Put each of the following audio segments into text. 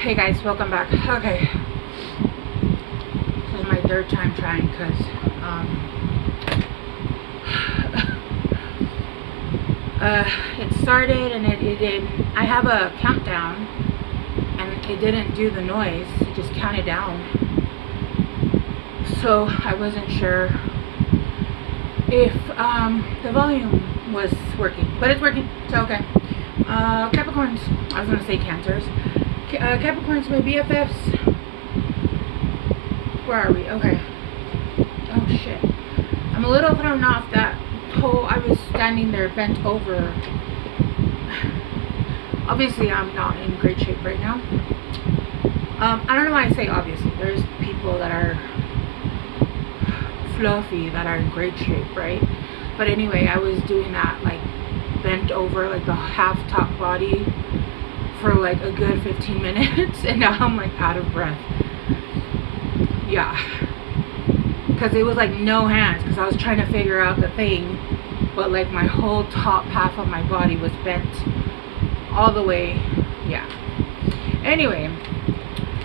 Hey guys, welcome back. Okay, this is my third time trying because it started and it didn't. I have a countdown and it didn't do the noise, it just counted down. So I wasn't sure if the volume was working, but it's working, so okay. Capricorns, I was gonna say Cancers. Capricorns, my BFFs. Where are we? Okay. Oh shit. I'm a little thrown off that whole, I was standing there bent over. Obviously I'm not in great shape right now. I don't know why I say obviously. There's people that are fluffy that are in great shape, right? But anyway, I was doing that like bent over, like the half top body for like a good 15 minutes and now I'm like out of breath. Yeah, because it was like no hands because I was trying to figure out the thing, but like my whole top half of my body was bent all the way. Yeah, anyway,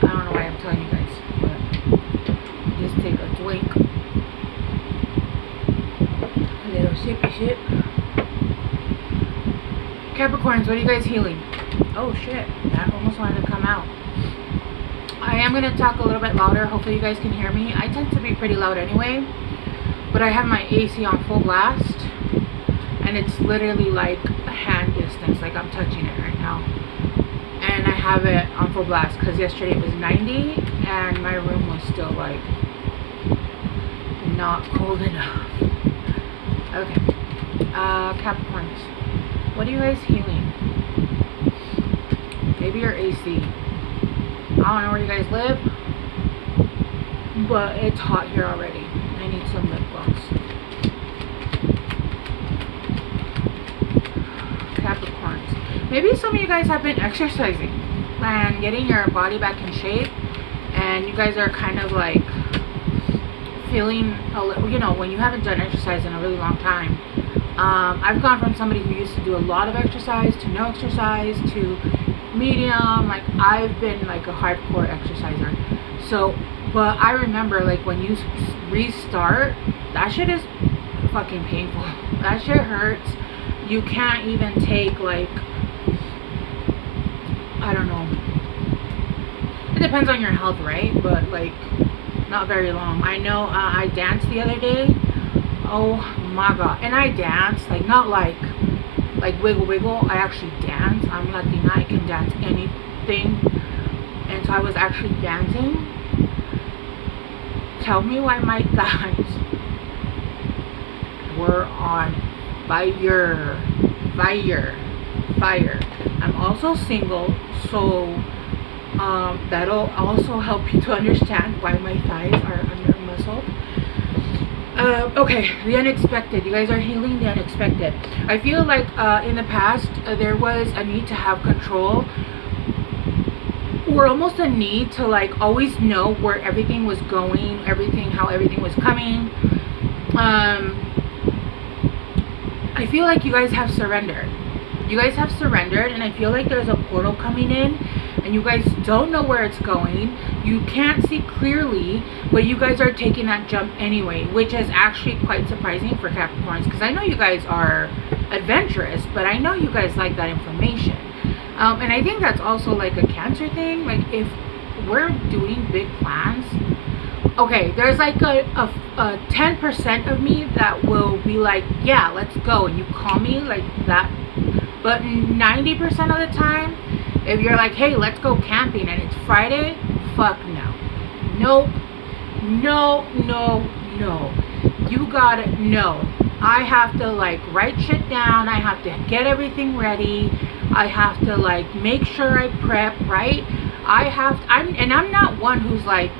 I don't know why I'm telling you guys, but just take a drink, a little sippy sip. Capricorns, what are you guys healing? Oh shit, that almost wanted to come out. I am going to talk a little bit louder. Hopefully you guys can hear me. I tend to be pretty loud anyway, but I have my AC on full blast and it's literally like a hand distance, like I'm touching it right now, and I have it on full blast because yesterday it was 90 and my room was still like not cold enough. Okay, Capricorns, what are you guys healing? Maybe your AC. I don't know where you guys live, but it's hot here already. I need some lip gloss. Capricorns. Maybe some of you guys have been exercising and getting your body back in shape, and you guys are kind of like feeling a little, you know, when you haven't done exercise in a really long time. I've gone from somebody who used to do a lot of exercise to no exercise to medium. Like I've been like a hardcore exerciser, so but I remember like when you restart, that shit is fucking painful. That shit hurts. You can't even take like, I don't know, it depends on your health, right? But like not very long. I know I danced the other day. Oh my god. And I danced like not like wiggle wiggle. I actually dance. I'm Latina, I can dance anything, and so I was actually dancing. Tell me why my thighs were on fire. I'm also single, so that'll also help you to understand why my thighs are under muscled. Okay, the unexpected. You guys are healing the unexpected. I feel like in the past there was a need to have control, or almost a need to like always know where everything was going, how everything was coming. I feel like you guys have surrendered. You guys have surrendered, and I feel like there's a portal coming in and you guys don't know where it's going. You can't see clearly, but you guys are taking that jump anyway, which is actually quite surprising for Capricorns, because I know you guys are adventurous, but I know you guys like that information. And I think that's also like a Cancer thing. Like if we're doing big plans, okay, there's like a 10% of me that will be like, yeah, let's go, and you call me like that. But 90% of the time, if you're like, hey, let's go camping and it's Friday, fuck no. Nope. No. You got it. No. I have to like write shit down. I have to get everything ready. I have to like make sure I prep, right? I'm not one who's like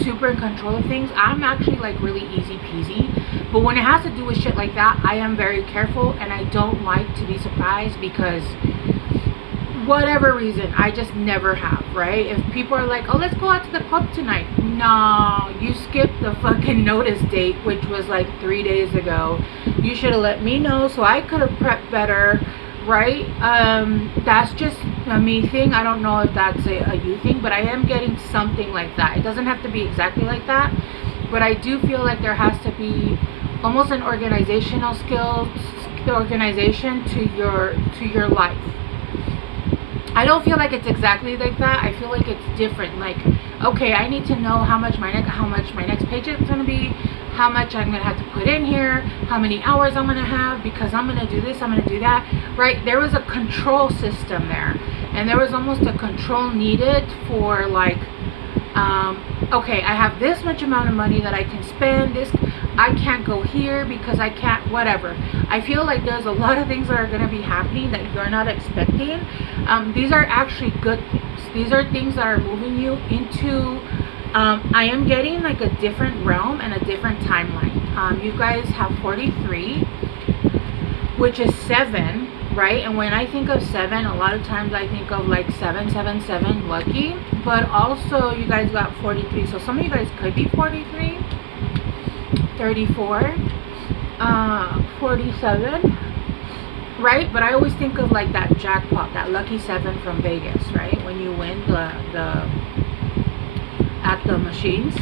super in control of things. I'm actually like really easy peasy, but when it has to do with shit like that, I am very careful, and I don't like to be surprised because whatever reason, I just never have, right? If people are like, oh, let's go out to the club tonight, no, you skipped the fucking notice date, which was like 3 days ago. You should have let me know so I could have prepped better, right? That's just a me thing. I don't know if that's a you thing, but I am getting something like that. It doesn't have to be exactly like that, but I do feel like there has to be almost an organizational skills, organization to your life. I don't feel like it's exactly like that. I feel like it's different. Like, okay, I need to know how much my next paycheck is gonna be, how much I'm gonna have to put in here, how many hours I'm gonna have, because I'm gonna do this, I'm gonna do that. Right? There was a control system there, and there was almost a control needed for like, okay, I have this much amount of money that I can spend. This, I can't go here because I can't, whatever. I feel like there's a lot of things that are going to be happening that you're not expecting. These are actually good things. These are things that are moving you into, I am getting like a different realm and a different timeline. You guys have 43, which is 7, right? And when I think of 7, a lot of times I think of like 777 lucky, but also you guys got 43. So some of you guys could be 43, 34, 47, right? But I always think of like that jackpot, that lucky 7 from Vegas, right? When you win the at the machines.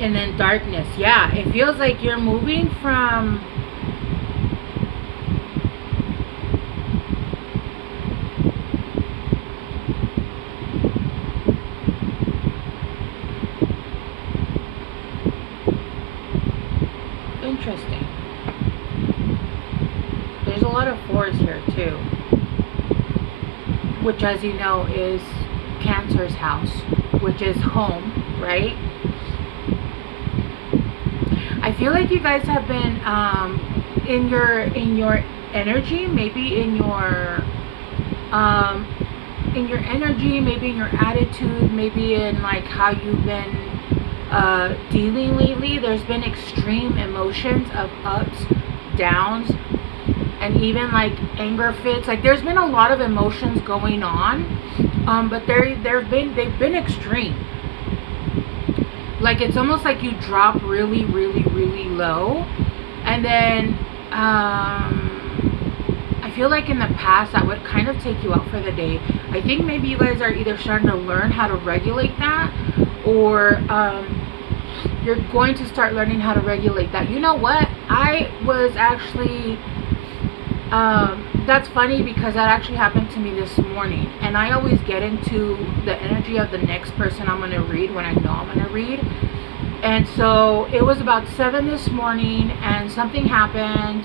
And then darkness. Yeah, it feels like you're moving from interesting. There's a lot of 4s here too, which, as you know, is Cancer's house, which is home, right? I feel like you guys have been in your energy, maybe in your energy, maybe in your attitude, maybe in like how you've been dealing lately. There's been extreme emotions of ups, downs, and even like anger fits. Like there's been a lot of emotions going on, but they've been extreme. Like it's almost like you drop really, really, really low, and then I feel like in the past that would kind of take you out for the day. I think maybe you guys are either starting to learn how to regulate that, or you're going to start learning how to regulate that. You know what? I was actually that's funny because that actually happened to me this morning, and I always get into the energy of the next person I'm going to read when I know I'm going to read. And so it was about 7 this morning and something happened,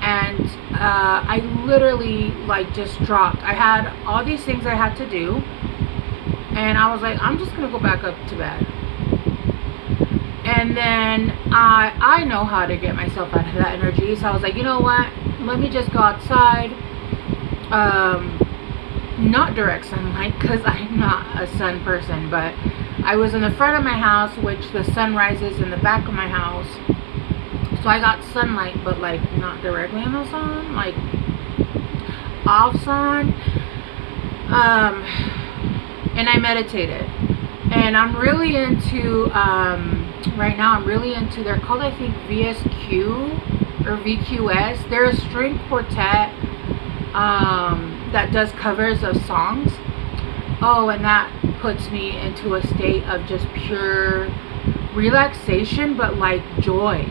and I literally like just dropped. I had all these things I had to do, and I was like, I'm just going to go back up to bed. And then I know how to get myself out of that energy, so I was like, you know what, let me just go outside, not direct sunlight because I'm not a sun person, but I was in the front of my house, which the sun rises in the back of my house, so I got sunlight, but like not directly in the sun, like off sun, and I meditated, and I'm really into right now I'm really into, they're called, I think, VSQ or VQS. They're a string quartet that does covers of songs. Oh, and that puts me into a state of just pure relaxation, but like joy,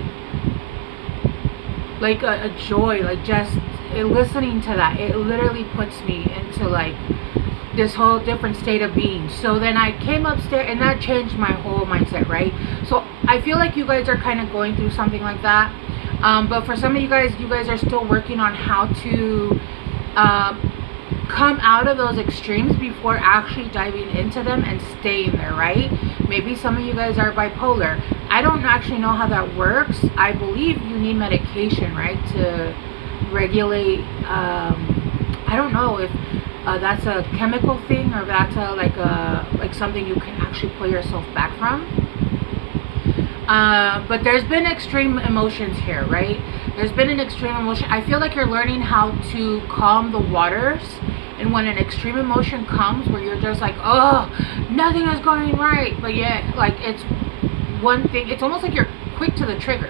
like a joy, like just listening to that, it literally puts me into like this whole different state of being. So then I came upstairs, and that changed my whole mindset, right? So I feel like you guys are kind of going through something like that, but for some of you guys are still working on how to come out of those extremes before actually diving into them and staying there, right? Maybe some of you guys are bipolar. I don't actually know how that works. I believe you need medication, right, to regulate. I don't know if that's a chemical thing, or that's like something you can actually pull yourself back from. But there's been extreme emotions here, right? There's been an extreme emotion. I feel like you're learning how to calm the waters And when an extreme emotion comes where you're just like, oh, nothing is going right, but yet like it's one thing, it's almost like you're quick to the trigger.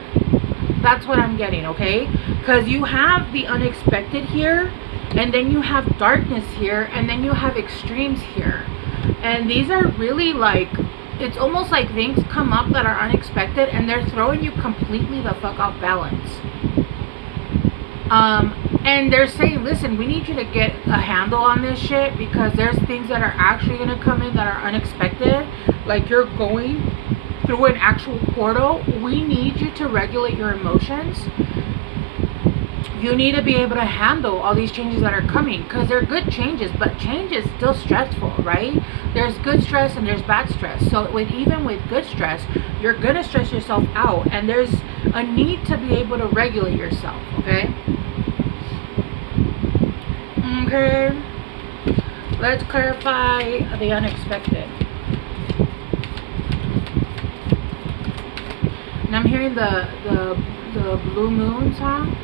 That's what I'm getting, okay? Because you have the unexpected here, and then you have darkness here, and then you have extremes here. And these are really like, it's almost like things come up that are unexpected, and they're throwing you completely the fuck off balance. And they're saying, listen, we need you to get a handle on this shit, because there's things that are actually going to come in that are unexpected. Like you're going through an actual portal. We need you to regulate your emotions. You need to be able to handle all these changes that are coming, because they're good changes, but change is still stressful, right? There's good stress and there's bad stress. So even with good stress, you're gonna stress yourself out, and there's a need to be able to regulate yourself, okay? Okay, let's clarify the unexpected. And I'm hearing the Blue Moon song.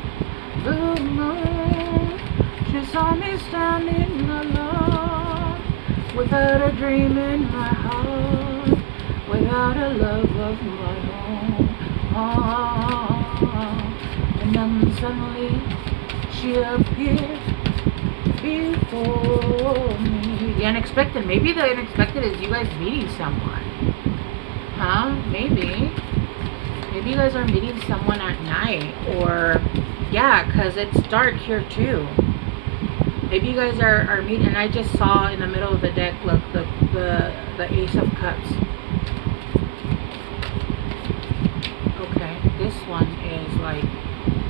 Blue moon, she saw me standing alone, without a dream in my heart, without a love of my own. Oh, and then suddenly she appeared before me. The unexpected. Maybe the unexpected is you guys meeting someone. Huh? Maybe you guys are meeting someone at night, or yeah, because it's dark here too. Maybe you guys are meeting, and I just saw in the middle of the deck, look, the Ace of Cups. Okay, this one is like,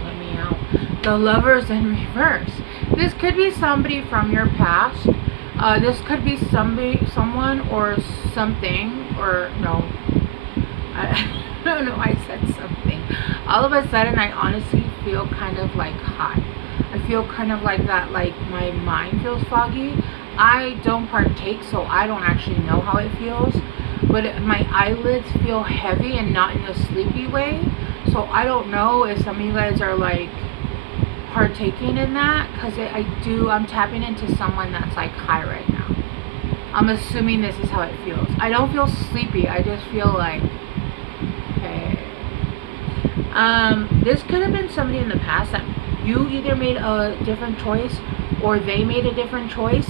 let me out. The Lovers in reverse. This could be somebody from your past. This could be someone or something, or no. I don't know, I said something. All of a sudden, I honestly feel kind of like hot. I feel kind of like that, like my mind feels foggy. I don't partake, so I don't actually know how it feels. But my eyelids feel heavy and not in a sleepy way. So I don't know if some of you guys are like partaking in that, because I'm tapping into someone that's like high right now. I'm assuming this is how it feels. I don't feel sleepy. I just feel like, okay. This could have been somebody in the past that you either made a different choice or they made a different choice.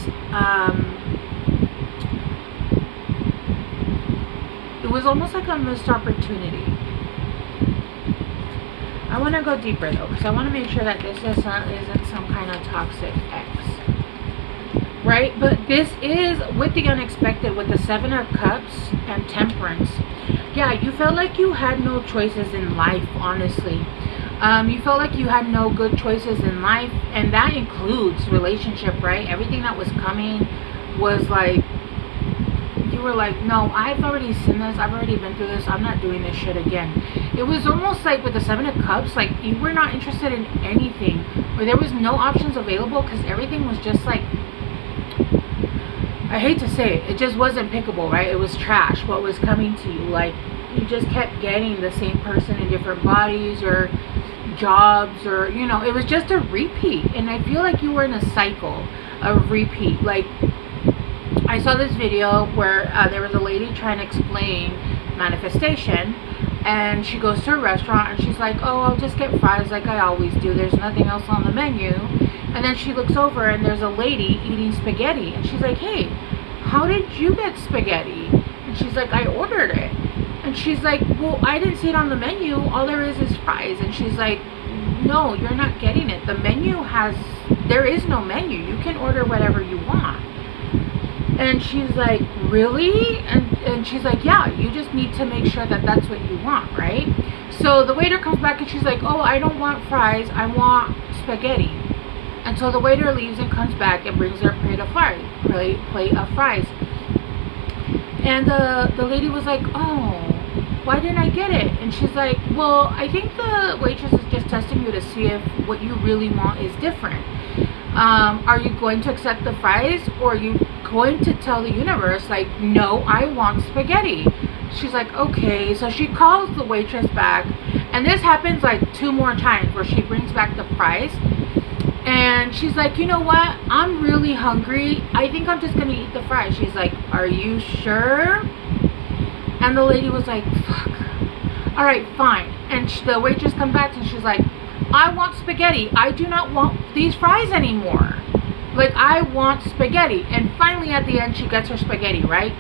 It was almost like a missed opportunity. I want to go deeper though, because I want to make sure that this isn't some kind of toxic ex. Right? But this is with the unexpected, with the Seven of Cups and Temperance. Yeah, you felt like you had no choices in life, honestly. You felt like you had no good choices in life, and that includes relationship, right? Everything that was coming was like, you were like, no, I've already seen this, I've already been through this, I'm not doing this shit again. It was almost like with the Seven of Cups, like you were not interested in anything, or there was no options available, because everything was just like, I hate to say it, it just wasn't pickable, right? It was trash what was coming to you. Like, you just kept getting the same person in different bodies or jobs, or, you know, it was just a repeat. And I feel like you were in a cycle of repeat. Like, I saw this video where there was a lady trying to explain manifestation, and she goes to a restaurant and she's like, oh, I'll just get fries like I always do, there's nothing else on the menu. And then she looks over and there's a lady eating spaghetti, and she's like, hey, how did you get spaghetti? And she's like, I ordered it. And she's like, well, I didn't see it on the menu, all there is fries. And she's like, no, you're not getting it. The menu there is no menu, you can order whatever you want. And she's like, really? And she's like, yeah, you just need to make sure that that's what you want, right? So the waiter comes back and she's like, oh, I don't want fries, I want spaghetti. And so the waiter leaves and comes back and brings her a plate of fries. And the lady was like, oh, why didn't I get it? And she's like, well, I think the waitress is just testing you to see if what you really want is different. Are you going to accept the fries, or are you going to tell the universe, like, no, I want spaghetti? She's like, okay. So she calls the waitress back, and this happens like 2 more times where she brings back the fries, And she's like, you know what? I'm really hungry. I think I'm just going to eat the fries. She's like, are you sure? And the lady was like, fuck. All right, fine. And the waitress comes back and she's like, I want spaghetti. I do not want these fries anymore. Like, I want spaghetti. And finally at the end, she gets her spaghetti, right?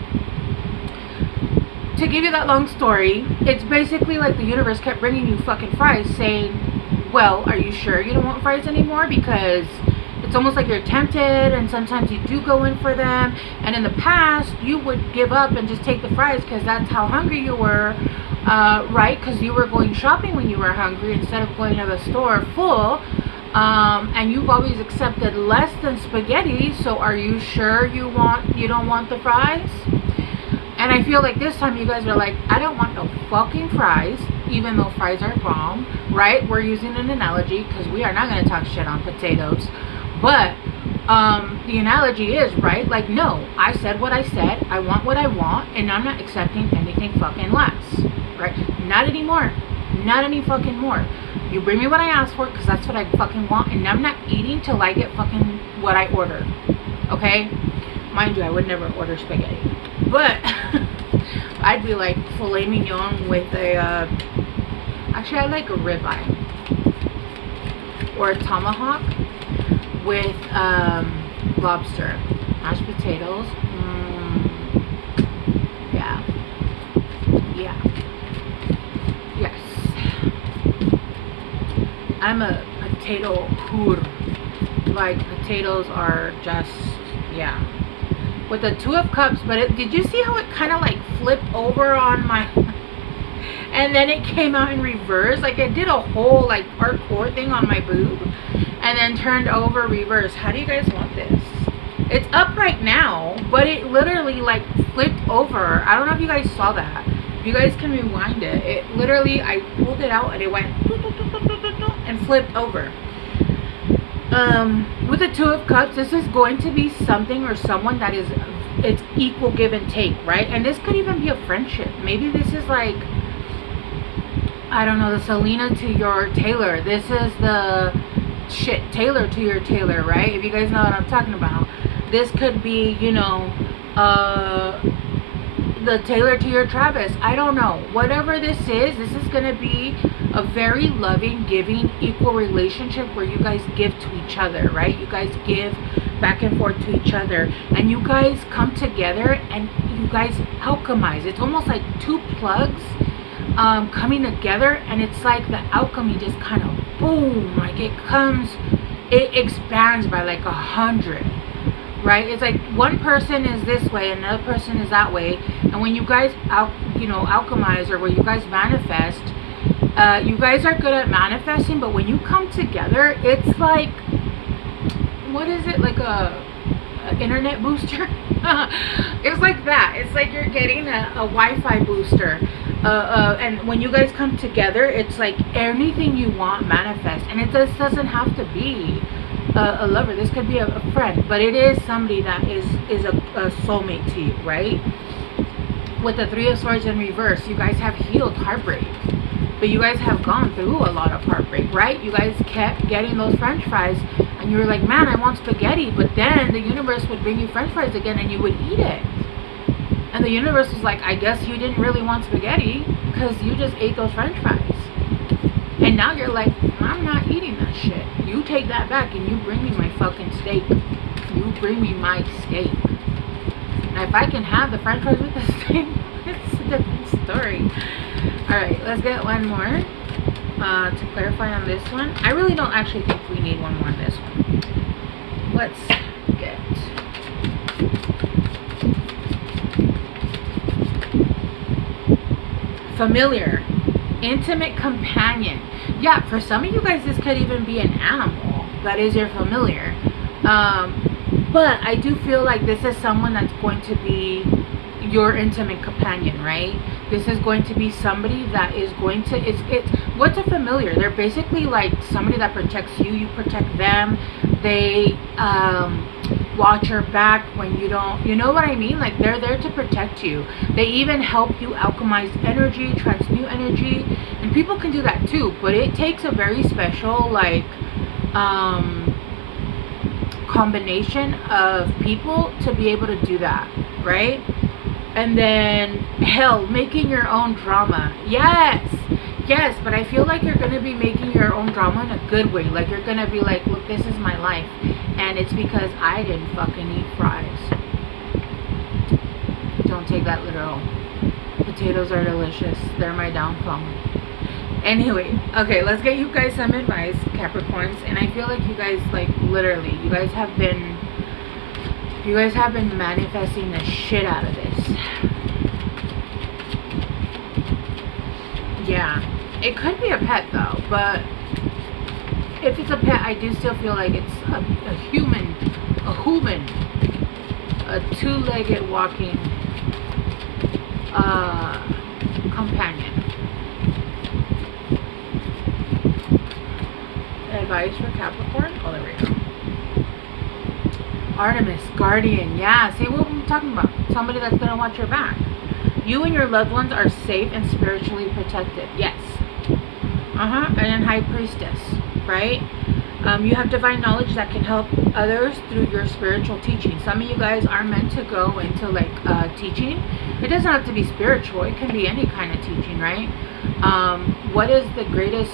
To give you that long story, it's basically like the universe kept bringing you fucking fries saying, well, are you sure you don't want fries anymore? Because it's almost like you're tempted, and sometimes you do go in for them. And in the past, you would give up and just take the fries because that's how hungry you were, right? Because you were going shopping when you were hungry instead of going to the store full. And you've always accepted less than spaghetti. So are you sure you don't want the fries? And I feel like this time you guys are like, I don't want no fucking fries, even though fries are bomb, right? We're using an analogy because we are not going to talk shit on potatoes. But the analogy is, right? Like, no, I said what I said. I want what I want, and I'm not accepting anything fucking less, right? Not anymore. Not any fucking more. You bring me what I asked for because that's what I fucking want, and I'm not eating till I get fucking what I ordered, okay? Mind you, I would never order spaghetti. But I'd be like filet mignon with a, actually I like a ribeye. Or a tomahawk with lobster. Mashed potatoes. Yeah. Yeah. Yes. I'm a potato whore. Like, potatoes are just, yeah. With the Two of Cups, but did you see how it kind of like flipped over on my and then it came out in reverse? Like, it did a whole like parkour thing on my boob and then turned over reverse. How do you guys want this? It's up right now, but it literally like flipped over. I don't know if you guys saw that. If you guys can rewind it, it literally, I pulled it out and it went and flipped over. With the Two of Cups, this is going to be something or someone that is, it's equal give and take, right? And this could even be a friendship. Maybe this is like, I don't know, the Selena to your Taylor. This is the shit Taylor to your Taylor, right? If you guys know what I'm talking about. This could be, you know, the Taylor to your Travis. I don't know. Whatever this is going to be a very loving, giving, equal relationship where you guys give to each other, right? You guys give back and forth to each other, and you guys come together and you guys alchemize. It's almost like two plugs coming together, and it's like the alchemy just kind of boom, like it expands by like 100. Right? It's like one person is this way, another person is that way, and when you guys alchemize, or when you guys manifest, you guys are good at manifesting, but when you come together, it's like, what is it, like a internet booster? It's like that. It's like you're getting a Wi-Fi booster, and when you guys come together, it's like anything you want manifest, and it just doesn't have to be a lover. This could be a friend, but it is somebody that is a soulmate to you, right? With the Three of Swords in reverse, you guys have healed heartbreak, but you guys have gone through a lot of heartbreak, right? You guys kept getting those french fries and you were like, man, I want spaghetti, but then the universe would bring you french fries again and you would eat it, and the universe was like, I guess you didn't really want spaghetti because you just ate those french fries. And now you're like, I'm not eating that shit. You take that back and you bring me my fucking steak. You bring me my steak. Now, if I can have the french fries with the steak, it's a different story. Alright, let's get one more to clarify on this one. I really don't actually think we need one more on this one. Let's get... familiar. Intimate companion. Yeah, for some of you guys, this could even be an animal that is your familiar. But I do feel like this is someone that's going to be your intimate companion, right? This is going to be somebody that is going to, it's what's a familiar? They're basically like somebody that protects you, you protect them. They watch your back when you don't, you know what I mean? Like, they're there to protect you. They even help you alchemize energy, transmute energy, and people can do that too, but it takes a very special, like, combination of people to be able to do that, right? And then, hell, making your own drama. Yes, yes, but I feel like you're going to be making your own drama in a good way. Like, you're going to be like, look, this is my life, and it's because I didn't fucking eat fries. Don't take that literal. Potatoes are delicious. They're my downfall. Anyway, okay, let's get you guys some advice, Capricorns. And I feel like you guys, like, literally, you guys have been manifesting the shit out of this. Yeah, it could be a pet though, but if it's a pet, I do still feel like it's a human, a two-legged walking companion. Advice for Capricorn? Oh, there we go. Artemis, guardian. Yeah, see what I'm talking about. Somebody that's going to watch your back. You and your loved ones are safe and spiritually protected. Yes. And then High Priestess, right? You have divine knowledge that can help others through your spiritual teaching. Some of you guys are meant to go into like teaching. It doesn't have to be spiritual. It can be any kind of teaching, right? What is the greatest...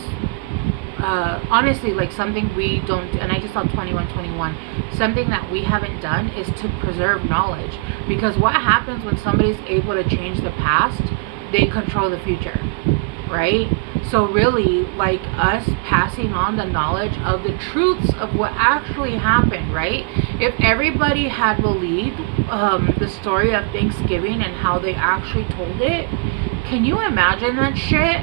honestly, like something we don't, and I just saw 2121, something that we haven't done is to preserve knowledge. Because what happens when somebody's able to change the past, they control the future, right? So really, like us passing on the knowledge of the truths of what actually happened, right? If everybody had believed the story of Thanksgiving and how they actually told it, can you imagine that shit?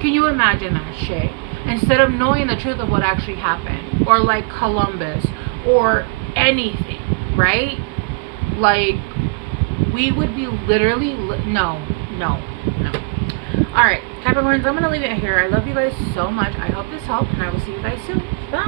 Can you imagine that shit? Instead of knowing the truth of what actually happened, or like Columbus, or anything, right? Like, we would be literally, no. Alright, Capricorns, I'm going to leave it here. I love you guys so much. I hope this helped, and I will see you guys soon. Bye!